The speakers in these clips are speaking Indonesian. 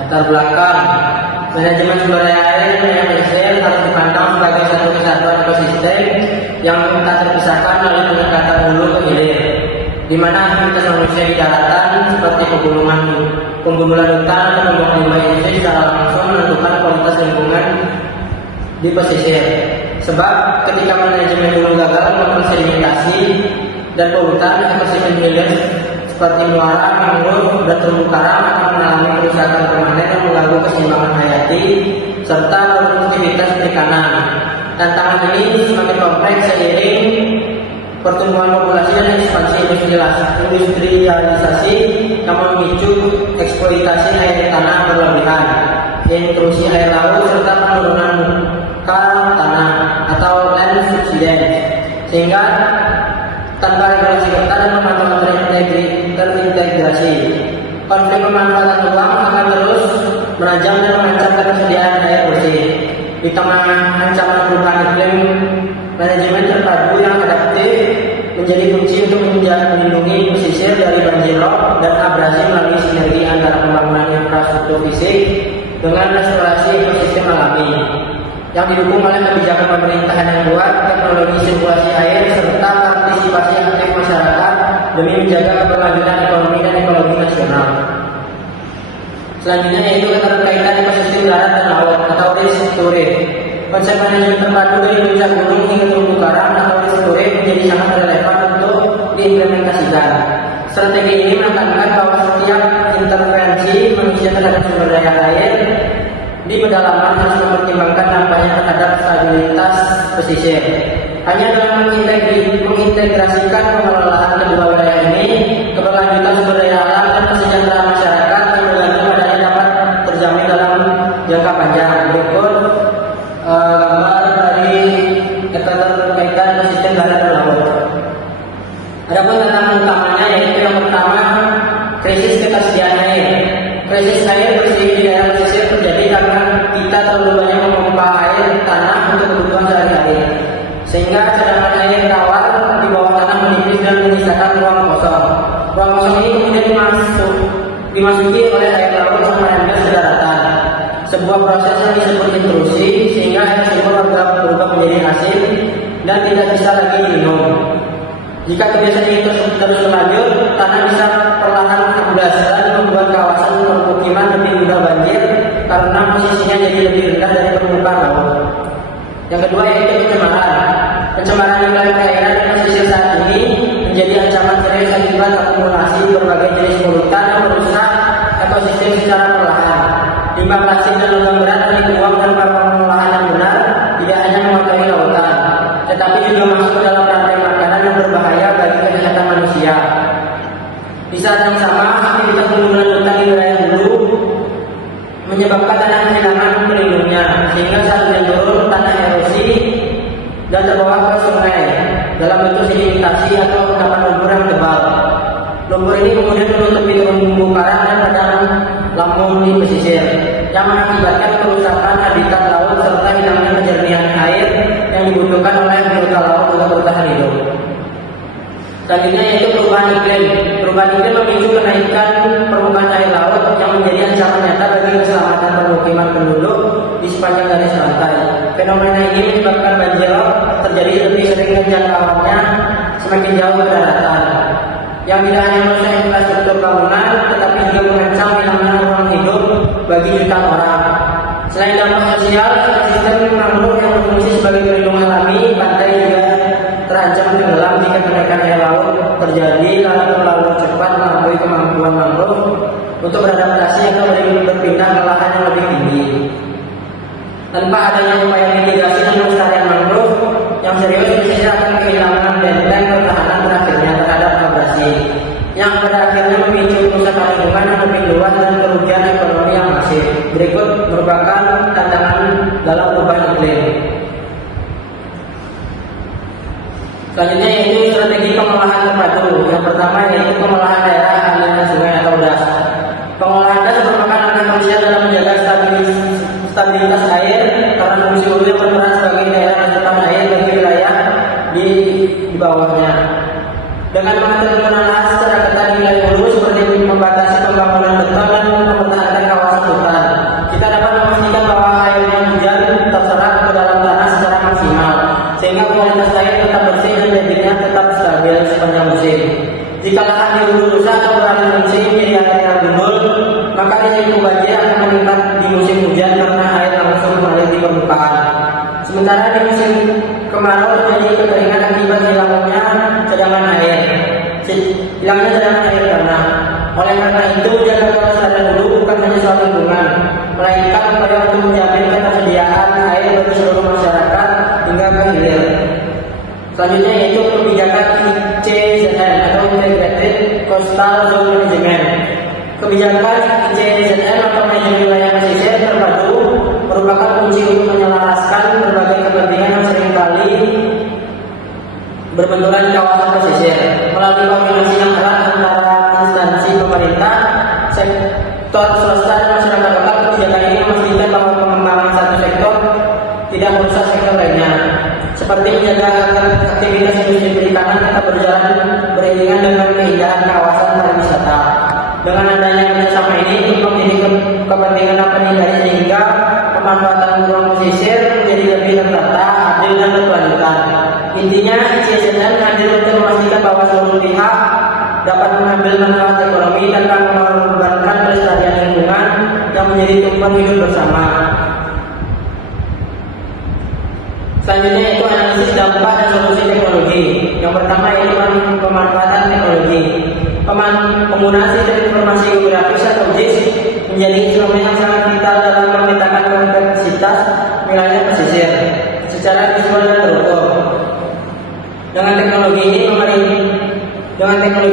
Latar belakang manajemen sumber daya air (MSD) harus dipandang sebagai satu kesatuan ekosistem yang tak terpisahkan melalui pendekatan hulu ke hilir, di mana aktivitas manusia di daratan seperti pembunuhan hutan atau pembuangan limbah industri secara langsung menentukan kualitas lingkungan di pesisir. Sebab ketika manajemen hulu gagal melakukan sedimentasi dan polutan, ekosistem hilir seperti muara, mangrove, dan terumbu karang akan mengalami kerusakan permanen yang mengganggu keseimbangan hayati serta produktivitas perikanan. Tantangan ini semakin kompleks seiring pertumbuhan populasi dan ekspansi industrialisasi yang memicu eksploitasi air tanah berlebihan, intrusi air laut, serta penurunan muka tanah atau land subsidence, sehingga tanpa regulasi ketat dan pemantauan terintegrasi, konflik pemanfaatan uang akan terus menajam dan mengancam ketersediaan air bersih. Di tengah ancaman perubahan iklim, manajemen terpadu yang adaptif menjadi kunci untuk melindungi pesisir dari banjir rob dan abrasi melalui sinergi antara pembangunan infrastruktur fisik dengan restorasi ekosistem alami yang didukung oleh kebijakan pemerintahan yang kuat, teknologi sirkulasi air, serta partisipasi aktif masyarakat demi menjaga keberlanjutan ekonomi dan ekologi nasional. Selanjutnya yaitu keterkaitan ekosistem darat dan laut atau risk to reef. Konsep manajemen terpadu dari puncak gunung hingga terumbu karang atau risk to reef menjadi sangat relevan untuk diimplementasikan. Strategi ini menekankan bahwa setiap intervensi manusia terhadap sumber daya air di pedalaman harus mempertimbangkan dampaknya terhadap stabilitas pesisir. Hanya dengan mengintegrasikan pengelolaan kedua wilayah ini, keberlanjutan sumber daya alam dan kesejahteraan masyarakat yang bergantung padanya dapat terjamin dalam jangka panjang. Berikut gambar dari keterkaitan ekosistem darat dan laut. Adapun tantangan utamanya yaitu yang pertama, krisis ketersediaan air. Krisis air bersih di daerah pesisir terjadi karena kita terlalu banyak memompa air tanah untuk kebutuhan sehari-hari, sehingga cadangan air tawar di bawah tanah menipis dan menyisakan ruang kosong. Ruang kosong ini kemudian dimasuki oleh air laut yang merembes ke daratan. Sebuah proses yang disebut intrusi, sehingga air sumur berubah menjadi asin dan tidak bisa lagi diminum. Jika kebiasaan itu terus berlanjut, tanah bisa perlahan amblas dan membuat kawasan permukiman lebih mudah banjir karena posisinya jadi lebih rendah dari permukaan laut. Yang kedua yaitu pencemaran. Pencemaran wilayah perairan dan pesisir saat ini menjadi ancaman serius akibat akumulasi berbagai jenis polutan yang merusak ekosistem secara perlahan. Limbah plastik dan logam berat yang dibuang tanpa pengolahan yang benar tidak hanya mengotori lautan, tetapi juga masuk ke dalam rantai makanan yang berbahaya bagi kesehatan manusia. Di saat yang sama, aktivitas pembunuhan hutan di wilayah hulu menyebabkan tanah kehilangan pelindungnya, sehingga saat hujan turun tanah erosi dan terbawa ke sungai dalam bentuk sedimentasi atau endapan lumpur yang tebal. Lumpur ini kemudian menutupi terumbu karang dan padang lamun di pesisir, yang mengakibatkan kerusakan habitat laut serta hilangnya kejernihan air yang dibutuhkan oleh biota laut untuk bertahan hidup. Selanjutnya yaitu perubahan iklim. Perubahan iklim memicu kenaikan permukaan air laut yang menjadi ancaman nyata bagi keselamatan permukiman penduduk di sepanjang garis pantai. Fenomena ini menyebabkan banjir terjadi lebih sering dan jangkauannya semakin jauh ke daratan, yang tidak hanya merusak infrastruktur bangunan, tetapi juga mengancam hilangnya ruang hidup bagi jutaan orang. Selain dampak sosial, ekosistem mangrove yang berfungsi sebagai pelindung alami pantai juga terancam tenggelam jika kenaikan air laut terjadi lalu cepat melampaui kemampuan mangrove untuk beradaptasi atau berpindah ke lahan yang lebih tinggi. Tanpa adanya upaya mitigasi dan pelestarian mangrove yang serius, pesisir akan kehilangan benteng pertahanan terakhirnya terhadap abrasi, yang pada akhirnya memicu kerusakan lingkungan yang lebih luas dan kerugian ekonomi yang masif. Berikut merupakan tantangan dalam perubahan iklim. Selanjutnya yaitu strategi pengolahan terpadu. Yang pertama yaitu pengolahan daerah aliran sungai atau DAS. Pengolahan DAS merupakan langkah krusial dalam menjaga stabilitas air karena fungsi hulu yang berperan sebagai daerah resepan air bagi wilayah di bawahnya. Dengan mengatur penggunaan lahan secara ketat di wilayah hulu seperti membatasi pembangunan beton dan mempertahankan kawasan hutan, lahan di hulu rusak atau beralih fungsi menjadi area gundul, maka risiko banjir akan meningkat di musim hujan karena air langsung mengalir di permukaan. Sementara di musim kemarau terjadi kekeringan akibat hilangnya cadangan air tanah. Oleh karena itu, jaga kelestarian hulu bukan hanya soal lingkungan, melainkan upaya untuk menjamin ketersediaan air bagi seluruh masyarakat hingga ke hilir. Selanjutnya yaitu kebijakan ICZN atau Integrated Coastal Zone Management. Kebijakan ICZN atau manajemen wilayah pesisir terpadu merupakan kunci untuk menyelaraskan berbagai kepentingan yang seringkali berbenturan di kawasan pesisir. Melalui koordinasi yang erat antara instansi pemerintah, sektor swasta dan masyarakat lokal, kebijakan ini memastikan bahwa pengembangan satu sektor tidak merusak sektor lainnya, seperti menjaga agar aktivitas industri perikanan tetap berjalan beriringan dengan keindahan kawasan pariwisata. Dengan adanya kerjasama ini untuk memiliki kepentingan dapat dihindari sehingga pemanfaatan ruang pesisir menjadi lebih tertata, adil dan berkelanjutan. Intinya, ICZN hadir untuk memastikan bahwa seluruh pihak dapat mengambil manfaat ekonomi tanpa mengorbankan pelestarian lingkungan yang menjadi tumpuan hidup bersama. Selanjutnya yaitu analisis dampak dan solusi teknologi. Yang pertama yaitu pemanfaatan teknologi. Penggunaan sistem informasi geografis atau JIS menjadi instrumen yang sangat vital dalam memetakan kompleksitas wilayah pesisir secara visual dan terukur. Dengan teknologi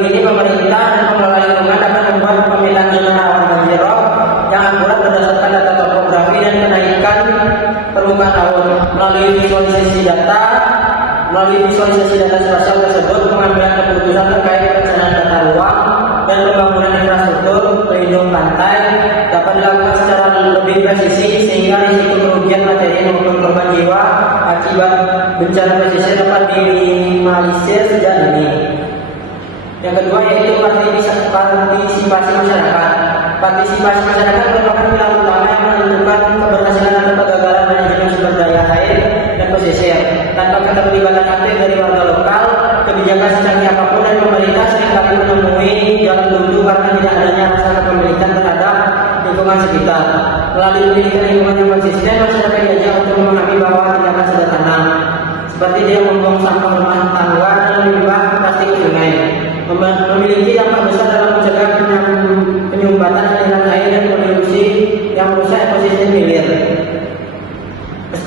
ini pemerintah dan pengelola lingkungan dapat membuat pemetaan zona rawan banjir rob yang akurat berdasarkan data topografi dan kenaikan permukaan laut. Melalui visualisasi data spasial tersebut, pengambilan keputusan terkait perencanaan tata ruang dan pembangunan infrastruktur pelindung pantai dapat dilakukan secara lebih presisi sehingga risiko kerugian materi maupun korban jiwa akibat bencana pesisir dapat diminimalisir sejak dini. Yang kedua yaitu partisipasi masyarakat. Partisipasi masyarakat merupakan pilar utama yang menentukan keberhasilan atau kegagalan manajemen sumber daya air dan pesisir. Tanpa keterlibatan aktif dari warga lokal, kebijakan secanggih apapun dari pemerintah seringkali menemui jalan buntu karena tidak adanya rasa kepemilikan terhadap lingkungan sekitar. Melalui pendidikan lingkungan yang konsisten, masyarakat diajak untuk memahami bahwa tindakan sederhana seperti dia membuang sampah rumah tangga dan limbah plastik ke sungai memiliki dampak besar dalam mencegah penyumbatan aliran air dan polusi yang merusak ekosistem hilir.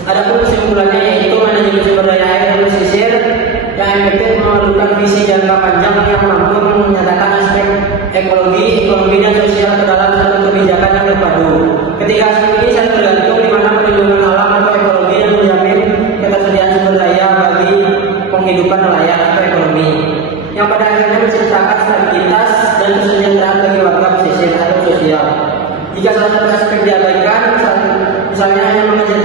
Adapun kesimpulannya yaitu manajemen sumber daya air dan pesisir yang efektif memerlukan visi jangka panjang yang mampu menyatakan aspek ekologi, ekonomi dan sosial ke dalam satu kebijakan yang terpadu. Ketiga aspek ini saling bergantung di mana perlindungan alam atau ekologi yang menjamin ketersediaan sumber daya bagi penghidupan nelayan atau ekonomi, yang pada akhirnya menciptakan stabilitas dan kesejahteraan bagi warga pesisir atau sosial. Jika salah satu aspek diabaikan, misalnya hanya mengejar